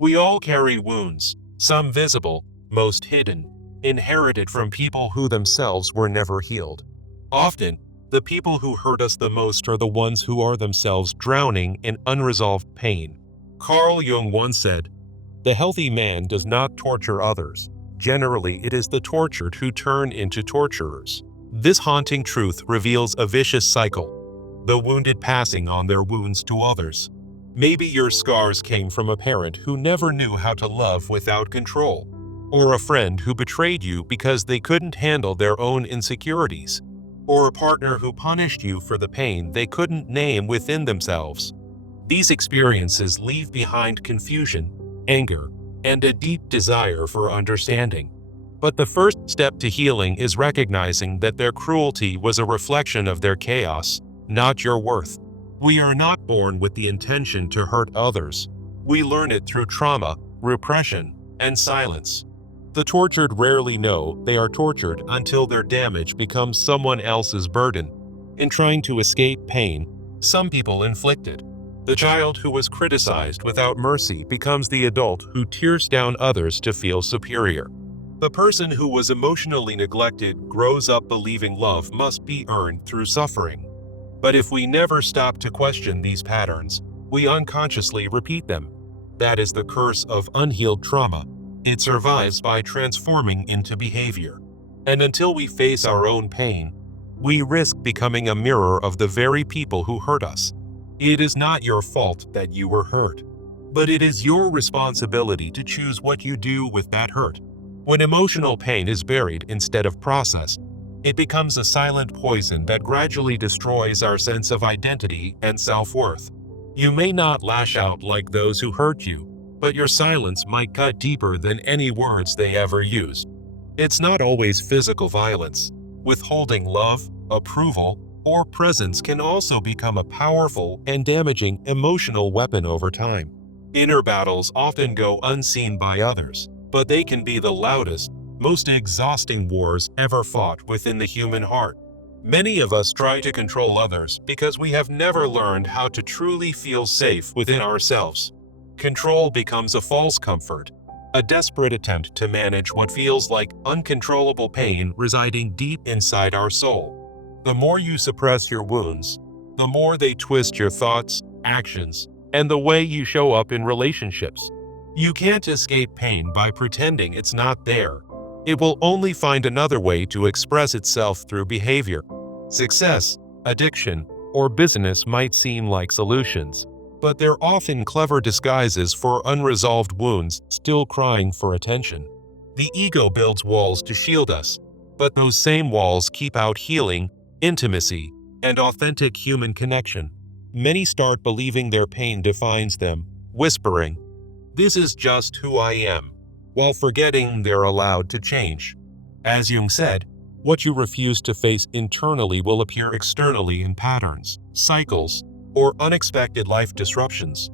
We all carry wounds, some visible, most hidden, inherited from people who themselves were never healed. Often, the people who hurt us the most are the ones who are themselves drowning in unresolved pain. Carl Jung once said, "The healthy man does not torture others. Generally, it is the tortured who turn into torturers." This haunting truth reveals a vicious cycle, the wounded passing on their wounds to others. Maybe your scars came from a parent who never knew how to love without control, or a friend who betrayed you because they couldn't handle their own insecurities, or a partner who punished you for the pain they couldn't name within themselves. These experiences leave behind confusion, anger, and a deep desire for understanding. But the first step to healing is recognizing that their cruelty was a reflection of their chaos, not your worth. We are not born with the intention to hurt others. We learn it through trauma, repression, and silence. The tortured rarely know they are tortured until their damage becomes someone else's burden. In trying to escape pain, some people inflict it. The child who was criticized without mercy becomes the adult who tears down others to feel superior. The person who was emotionally neglected grows up believing love must be earned through suffering. But if we never stop to question these patterns, we unconsciously repeat them. That is the curse of unhealed trauma. It survives by transforming into behavior. And until we face our own pain, we risk becoming a mirror of the very people who hurt us. It is not your fault that you were hurt, but it is your responsibility to choose what you do with that hurt. When emotional pain is buried instead of processed, it becomes a silent poison that gradually destroys our sense of identity and self-worth. You may not lash out like those who hurt you, but your silence might cut deeper than any words they ever used. It's not always physical violence. Withholding love, approval, or presence can also become a powerful and damaging emotional weapon over time. Inner battles often go unseen by others, but they can be the loudest, most exhausting wars ever fought within the human heart. Many of us try to control others because we have never learned how to truly feel safe within ourselves. Control becomes a false comfort, a desperate attempt to manage what feels like uncontrollable pain residing deep inside our soul. The more you suppress your wounds, the more they twist your thoughts, actions, and the way you show up in relationships. You can't escape pain by pretending it's not there. It will only find another way to express itself through behavior. Success, addiction, or business might seem like solutions, but they're often clever disguises for unresolved wounds still crying for attention. The ego builds walls to shield us, but those same walls keep out healing, intimacy, and authentic human connection. Many start believing their pain defines them, whispering, "This is just who I am," while forgetting they're allowed to change. As Jung said, what you refuse to face internally will appear externally in patterns, cycles, or unexpected life disruptions.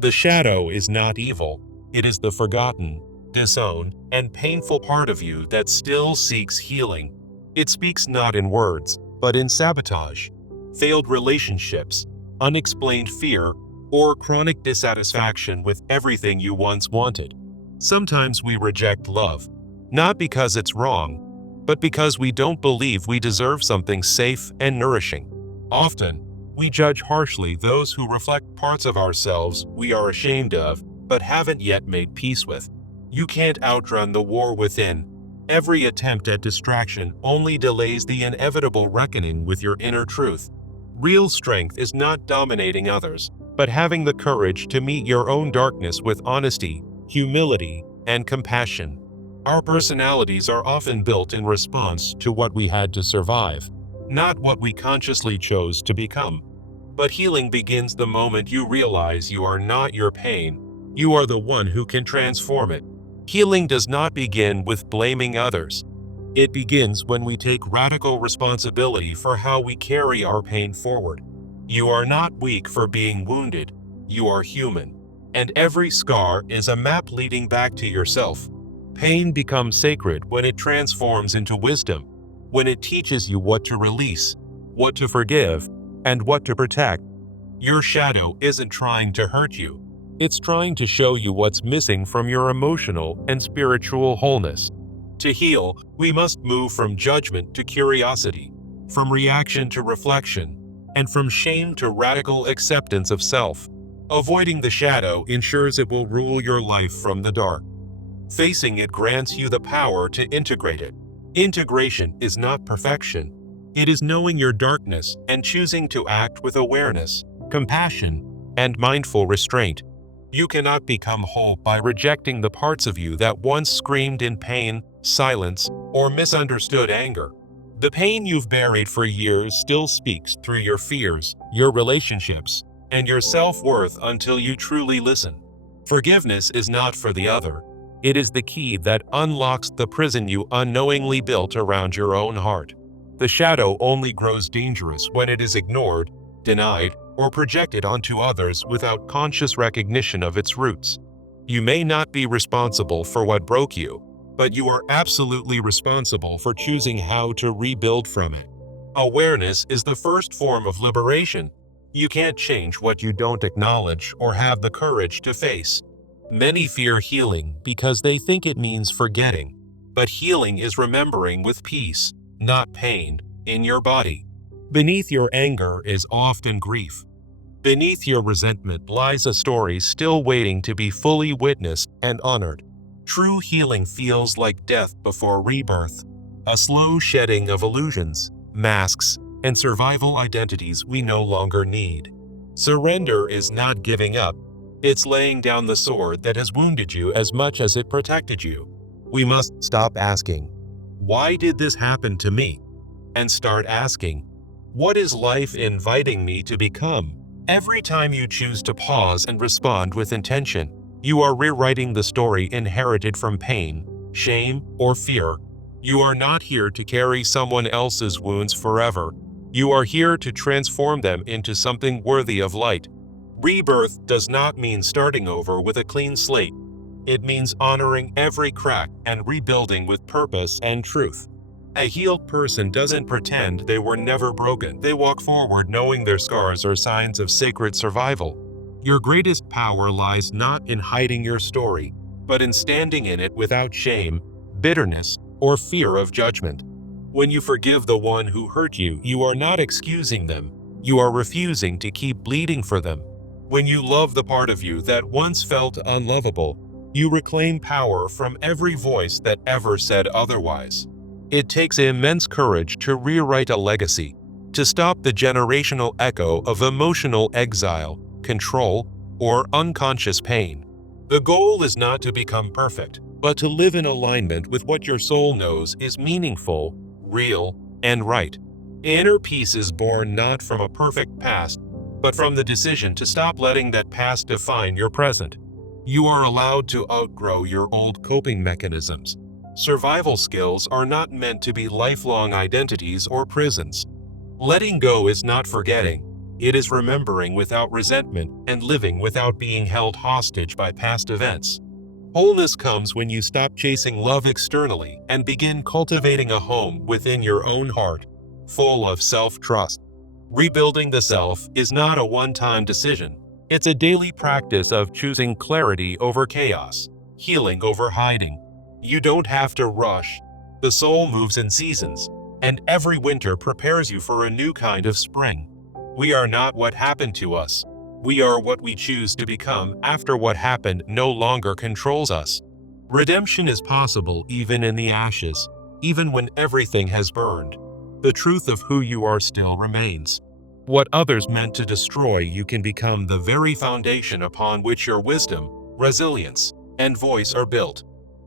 The shadow is not evil. It is the forgotten, disowned, and painful part of you that still seeks healing. It speaks not in words, but in sabotage, failed relationships, unexplained fear, or chronic dissatisfaction with everything you once wanted. Sometimes we reject love, not because it's wrong, but because we don't believe we deserve something safe and nourishing. Often, we judge harshly those who reflect parts of ourselves we are ashamed of, but haven't yet made peace with. You can't outrun the war within. Every attempt at distraction only delays the inevitable reckoning with your inner truth. Real strength is not dominating others, but having the courage to meet your own darkness with honesty, humility, and compassion. Our personalities are often built in response to what we had to survive, not what we consciously chose to become. But healing begins the moment you realize you are not your pain. You are the one who can transform it. Healing does not begin with blaming others. It begins when we take radical responsibility for how we carry our pain forward. You are not weak for being wounded. You are human. And every scar is a map leading back to yourself. Pain becomes sacred when it transforms into wisdom, when it teaches you what to release, what to forgive, and what to protect. Your shadow isn't trying to hurt you. It's trying to show you what's missing from your emotional and spiritual wholeness. To heal, we must move from judgment to curiosity, from reaction to reflection, and from shame to radical acceptance of self. Avoiding the shadow ensures it will rule your life from the dark. Facing it grants you the power to integrate it. Integration is not perfection. It is knowing your darkness and choosing to act with awareness, compassion, and mindful restraint. You cannot become whole by rejecting the parts of you that once screamed in pain, silence, or misunderstood anger. The pain you've buried for years still speaks through your fears, your relationships, and your self-worth until you truly listen. Forgiveness is not for the other. It is the key that unlocks the prison you unknowingly built around your own heart. The shadow only grows dangerous when it is ignored, denied, or projected onto others without conscious recognition of its roots. You may not be responsible for what broke you, but you are absolutely responsible for choosing how to rebuild from it. Awareness is the first form of liberation. You can't change what you don't acknowledge or have the courage to face. Many fear healing because they think it means forgetting, but healing is remembering with peace, not pain, in your body. Beneath your anger is often grief. Beneath your resentment lies a story still waiting to be fully witnessed and honored. True healing feels like death before rebirth, a slow shedding of illusions, masks, and survival identities we no longer need. Surrender is not giving up. It's laying down the sword that has wounded you as much as it protected you. We must stop asking, "Why did this happen to me?" and start asking, "What is life inviting me to become?" Every time you choose to pause and respond with intention, you are rewriting the story inherited from pain, shame, or fear. You are not here to carry someone else's wounds forever. You are here to transform them into something worthy of light. Rebirth does not mean starting over with a clean slate. It means honoring every crack and rebuilding with purpose and truth. A healed person doesn't pretend they were never broken. They walk forward knowing their scars are signs of sacred survival. Your greatest power lies not in hiding your story, but in standing in it without shame, bitterness, or fear of judgment. When you forgive the one who hurt you, you are not excusing them. You are refusing to keep bleeding for them. When you love the part of you that once felt unlovable, you reclaim power from every voice that ever said otherwise. It takes immense courage to rewrite a legacy, to stop the generational echo of emotional exile, control, or unconscious pain. The goal is not to become perfect, but to live in alignment with what your soul knows is meaningful, real, and right. Inner peace is born not from a perfect past, but from the decision to stop letting that past define your present. You are allowed to outgrow your old coping mechanisms. Survival skills are not meant to be lifelong identities or prisons. Letting go is not forgetting. It is remembering without resentment and living without being held hostage by past events. Wholeness comes when you stop chasing love externally and begin cultivating a home within your own heart, full of self-trust. Rebuilding the self is not a one-time decision. It's a daily practice of choosing clarity over chaos, healing over hiding. You don't have to rush. The soul moves in seasons, and every winter prepares you for a new kind of spring. We are not what happened to us. We are what we choose to become after what happened no longer controls us. Redemption is possible even in the ashes, even when everything has burned. The truth of who you are still remains. What others meant to destroy you can become the very foundation upon which your wisdom, resilience, and voice are built.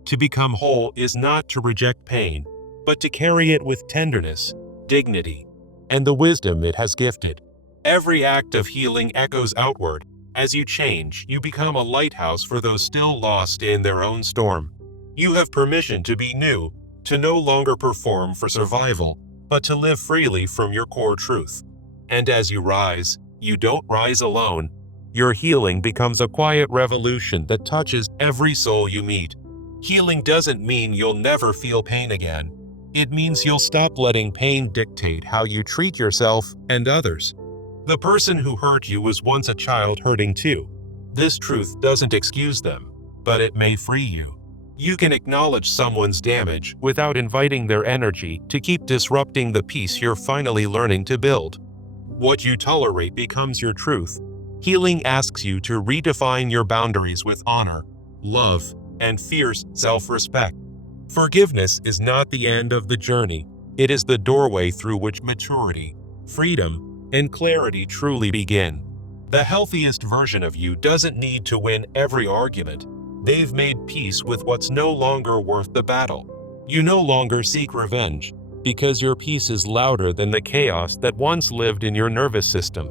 To become whole is not to reject pain, but to carry it with tenderness, dignity, and the wisdom it has gifted. Every act of healing echoes outward. As you change, you become a lighthouse for those still lost in their own storm. You have permission to be new, to no longer perform for survival, but to live freely from your core truth. And as you rise, you don't rise alone. Your healing becomes a quiet revolution that touches every soul you meet. Healing doesn't mean you'll never feel pain again. It means you'll stop letting pain dictate how you treat yourself and others. The person who hurt you was once a child hurting too. This truth doesn't excuse them, but it may free you. You can acknowledge someone's damage without inviting their energy to keep disrupting the peace you're finally learning to build. What you tolerate becomes your truth. Healing asks you to redefine your boundaries with honor, love, and fierce self-respect. Forgiveness is not the end of the journey. It is the doorway through which maturity, freedom, and clarity truly begin. The healthiest version of you doesn't need to win every argument. They've made peace with what's no longer worth the battle. You no longer seek revenge, because your peace is louder than the chaos that once lived in your nervous system.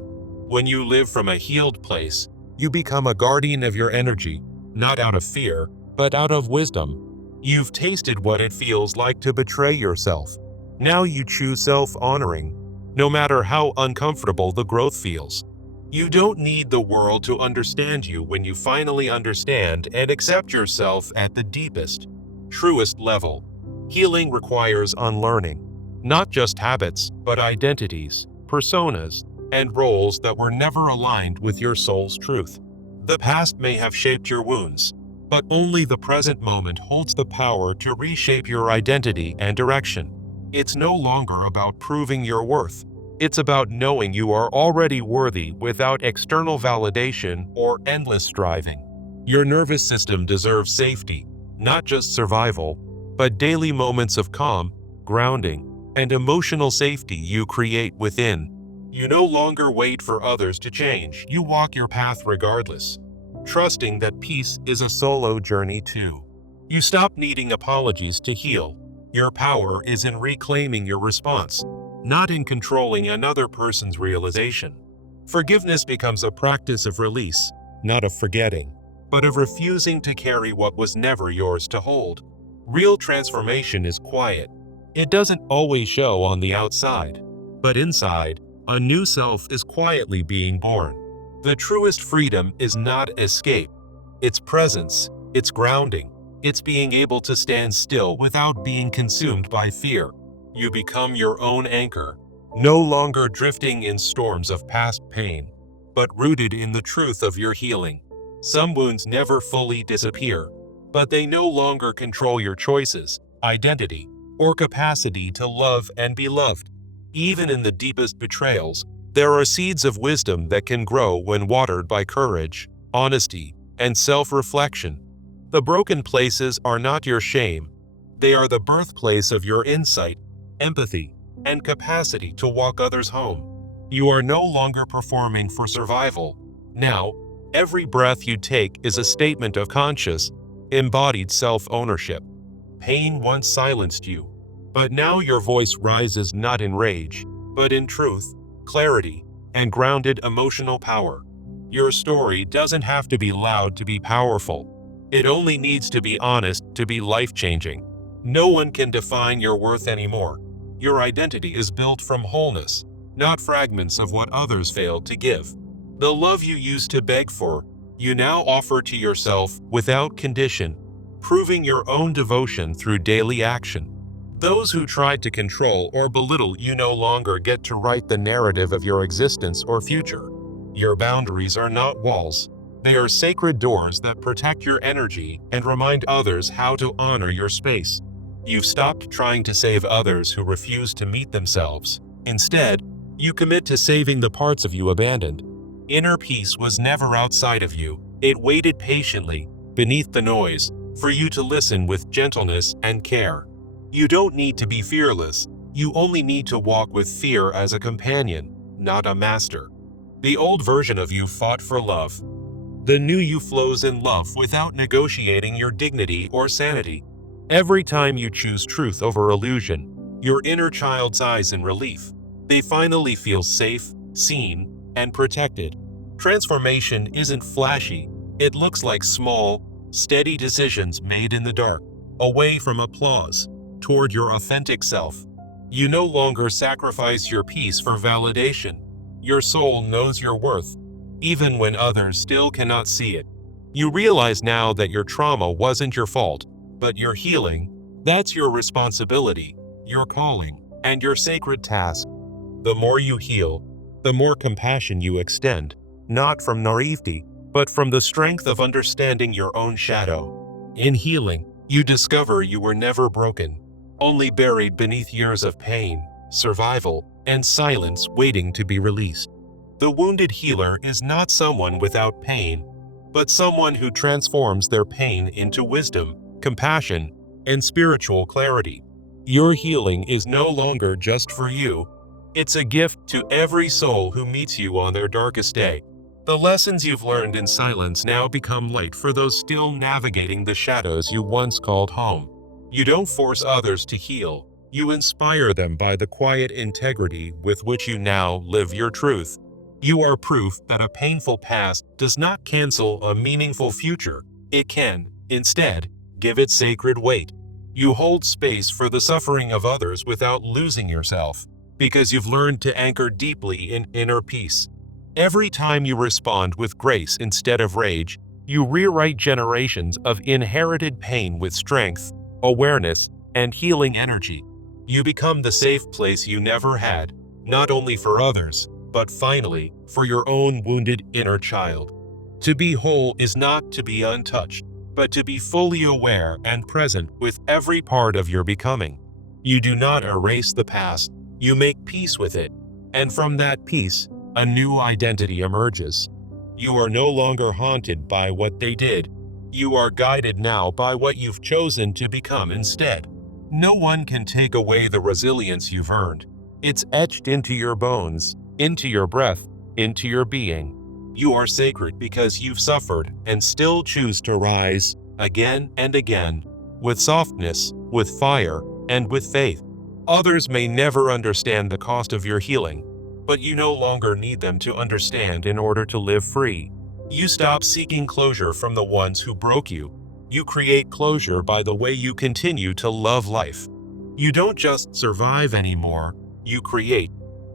When you live from a healed place, you become a guardian of your energy, not out of fear, but out of wisdom. You've tasted what it feels like to betray yourself. Now you choose self-honoring, no matter how uncomfortable the growth feels. You don't need the world to understand you when you finally understand and accept yourself at the deepest, truest level. Healing requires unlearning, not just habits, but identities, personas, and roles that were never aligned with your soul's truth. The past may have shaped your wounds, but only the present moment holds the power to reshape your identity and direction. It's no longer about proving your worth. It's about knowing you are already worthy without external validation or endless striving. Your nervous system deserves safety, not just survival, but daily moments of calm, grounding, and emotional safety you create within. You no longer wait for others to change. You walk your path regardless, trusting that peace is a solo journey too. You stop needing apologies to heal. Your power is in reclaiming your response, not in controlling another person's realization. Forgiveness becomes a practice of release, not of forgetting, but of refusing to carry what was never yours to hold. Real transformation is quiet. It doesn't always show on the outside, but inside, a new self is quietly being born. The truest freedom is not escape. It's presence, it's grounding, it's being able to stand still without being consumed by fear. You become your own anchor, no longer drifting in storms of past pain, but rooted in the truth of your healing. Some wounds never fully disappear, but they no longer control your choices, identity, or capacity to love and be loved. Even in the deepest betrayals, there are seeds of wisdom that can grow when watered by courage, honesty, and self-reflection. The broken places are not your shame. They are the birthplace of your insight, empathy, and capacity to walk others home. You are no longer performing for survival. Now, every breath you take is a statement of conscious, embodied self-ownership. Pain once silenced you, but now your voice rises not in rage, but in truth, clarity, and grounded emotional power. Your story doesn't have to be loud to be powerful. It only needs to be honest to be life-changing. No one can define your worth anymore. Your identity is built from wholeness, not fragments of what others failed to give. The love you used to beg for, you now offer to yourself without condition, proving your own devotion through daily action. Those who tried to control or belittle you no longer get to write the narrative of your existence or future. Your boundaries are not walls. They are sacred doors that protect your energy and remind others how to honor your space. You've stopped trying to save others who refuse to meet themselves. Instead, you commit to saving the parts of you abandoned. Inner peace was never outside of you. It waited patiently, beneath the noise, for you to listen with gentleness and care. You don't need to be fearless. You only need to walk with fear as a companion, not a master. The old version of you fought for love. The new you flows in love without negotiating your dignity or sanity. Every time you choose truth over illusion, your inner child's eyes in relief. They finally feel safe, seen, and protected. Transformation isn't flashy. It looks like small, steady decisions made in the dark, away from applause, toward your authentic self. You no longer sacrifice your peace for validation. Your soul knows your worth, even when others still cannot see it. You realize now that your trauma wasn't your fault, but your healing, that's your responsibility, your calling, and your sacred task. The more you heal, the more compassion you extend, not from naivety, but from the strength of understanding your own shadow. In healing, you discover you were never broken, only buried beneath years of pain, survival, and silence waiting to be released. The wounded healer is not someone without pain, but someone who transforms their pain into wisdom, compassion, and spiritual clarity. Your healing is no longer just for you. It's a gift to every soul who meets you on their darkest day. The lessons you've learned in silence now become light for those still navigating the shadows you once called home. You don't force others to heal. You inspire them by the quiet integrity with which you now live your truth. You are proof that a painful past does not cancel a meaningful future. It can, instead, give it sacred weight. You hold space for the suffering of others without losing yourself, because you've learned to anchor deeply in inner peace. Every time you respond with grace instead of rage, you rewrite generations of inherited pain with strength, awareness, and healing energy. You become the safe place you never had, not only for others, but finally, for your own wounded inner child. To be whole is not to be untouched, but to be fully aware and present with every part of your becoming. You do not erase the past, you make peace with it, and from that peace, a new identity emerges. You are no longer haunted by what they did. You are guided now by what you've chosen to become instead. No one can take away the resilience you've earned. It's etched into your bones, into your breath, into your being. You are sacred because you've suffered and still choose to rise again and again, with softness, with fire, and with faith. Others may never understand the cost of your healing, but you no longer need them to understand in order to live free. You stop seeking closure from the ones who broke you. You create closure by the way you continue to love life. You don't just survive anymore, you create.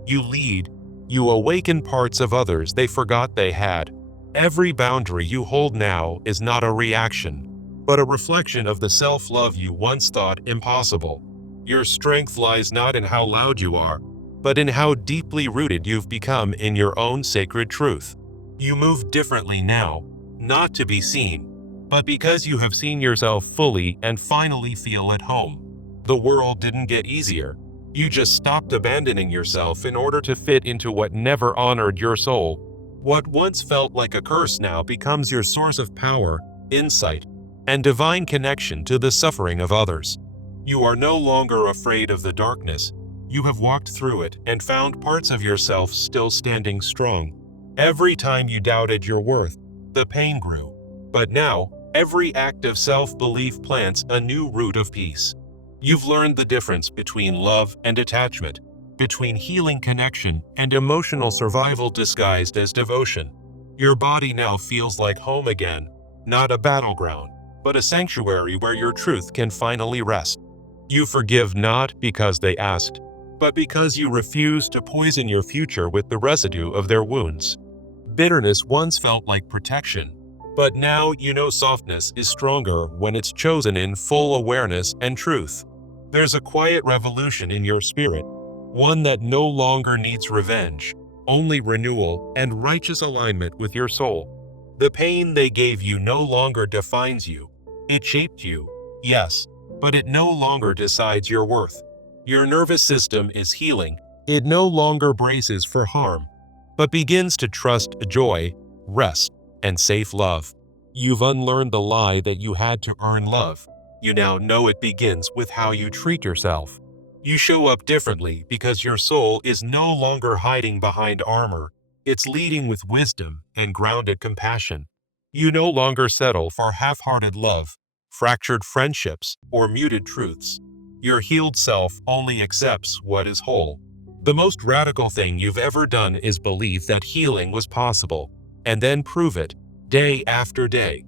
You lead. You awaken parts of others they forgot they had. Every boundary you hold now is not a reaction, but a reflection of the self-love you once thought impossible. Your strength lies not in how loud you are, but in how deeply rooted you've become in your own sacred truth. You move differently now, not to be seen, but because you have seen yourself fully and finally feel at home. The world didn't get easier. You just stopped abandoning yourself in order to fit into what never honored your soul. What once felt like a curse now becomes your source of power, insight, and divine connection to the suffering of others. You are no longer afraid of the darkness. You have walked through it and found parts of yourself still standing strong. Every time you doubted your worth, the pain grew. But now, every act of self-belief plants a new root of peace. You've learned the difference between love and attachment, between healing connection and emotional survival disguised as devotion. Your body now feels like home again, not a battleground, but a sanctuary where your truth can finally rest. You forgive not because they asked, but because you refuse to poison your future with the residue of their wounds. Bitterness once felt like protection, but now you know softness is stronger when it's chosen in full awareness and truth. There's a quiet revolution in your spirit, one that no longer needs revenge, only renewal and righteous alignment with your soul. The pain they gave you no longer defines you. It shaped you, yes, but it no longer decides your worth. Your nervous system is healing. It no longer braces for harm, but begins to trust joy, rest, and safe love. You've unlearned the lie that you had to earn love. You now know it begins with how you treat yourself. You show up differently because your soul is no longer hiding behind armor. It's leading with wisdom and grounded compassion. You no longer settle for half-hearted love, fractured friendships, or muted truths. Your healed self only accepts what is whole. The most radical thing you've ever done is believe that healing was possible, and then prove it, day after day.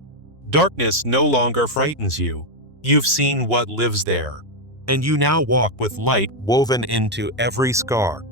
Darkness no longer frightens you. You've seen what lives there, and you now walk with light woven into every scar.